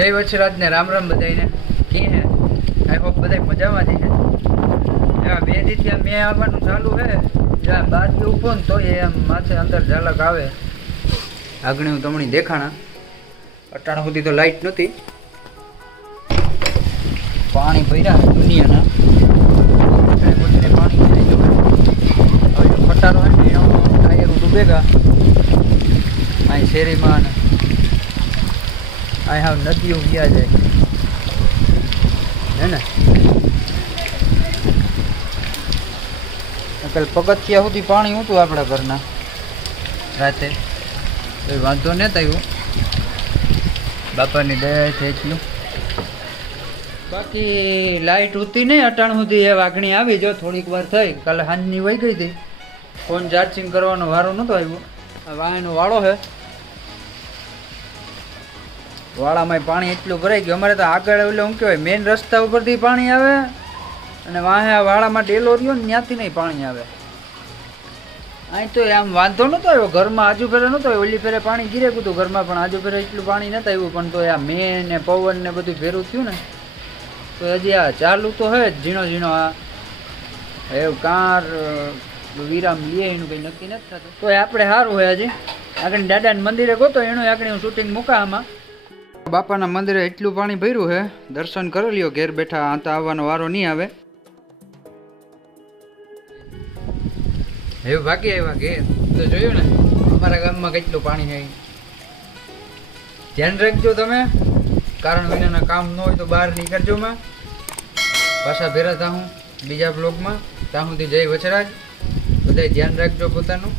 જય વછરાજ ને રામ રામ બધાને કે હે આઈ હોપ બધા મજામાં છે એવા બે દીથી મેં આવવાનું ચાલુ હે જ્યાં બાદ ઉભો ને તો એમ માથે અંદર ઝાલક આવે આગળ હું તમને દેખાણા અટાણા સુધી તો લાઈટ નહોતી પાણી ભર્યા દુનિયાના પાણી ભરાઈ જવું હવે ફટારો હોય ને એનો ટાયર ડૂબેગા અહીં શેરીમાં અહીં હાવ નદીઓ ગયા જાય હે ને કાલ પગથિયા સુધી પાણી ઊંટું આપણા ઘરના રાતે તો વાંધો નહોતો આવ્યો બાપાની દયા છે એટલું બાકી લાઇટ ઉતી નહીં અટાણ સુધી એ વાઘણી આવી જો થોડીક વાર થઈ કાલે સાંજની વહી ગઈ હતી ફોન ચાર્જિંગ કરવાનો વારો નહોતો આવ્યો આ વાયનો વાળો છે વાળામાં પાણી એટલું ભરાઈ ગયું અમારે તો આગળ એટલે શું કહેવાય મેઇન રસ્તા ઉપરથી પાણી આવે અને વાહે આ વાળામાં ડેલો રહ્યો ને ત્યાંથી નહીં પાણી આવે અહીં તો આમ વાંધો નહોતો આવ્યો ઘરમાં આજુ ફેરે નહોતો આવ્યો ઓલી ફેરે પાણી ગીરે હતું ઘરમાં પણ આજુ ફેરે એટલું પાણી નહોતું આવ્યું પણ તો આ મેં ને પવન ને બધું ભેરું થયું ને તો હજી આ ચાલુ તો હે જ ઝીણો ઝીણો આ એવું કાર વિરામ લે એનું કંઈ નક્કી નથી થતું તો આપણે સારું હોય હજી આગળ દાદાને મંદિરે ગોતો એનું આગળ હું શૂટિંગ મૂકા આમાં બાપાના મંદિરે એટલું પાણી ભર્યું છે દર્શન કરી લ્યો ઘેર બેઠા આતા આવવાનો વારો નહીં આવે એવું બાકી આવ્યા ઘેર તો જોયું ને અમારા ગામમાં કેટલું પાણી છે ધ્યાન રાખજો તમે કારણ વિનાના કામ ન હોય તો બહાર નીકળજો માં પાછા ભેરા થાઉં બીજા બ્લોગમાં ત્યાં સુધી જય વછરાજ બધા ધ્યાન રાખજો પોતાનું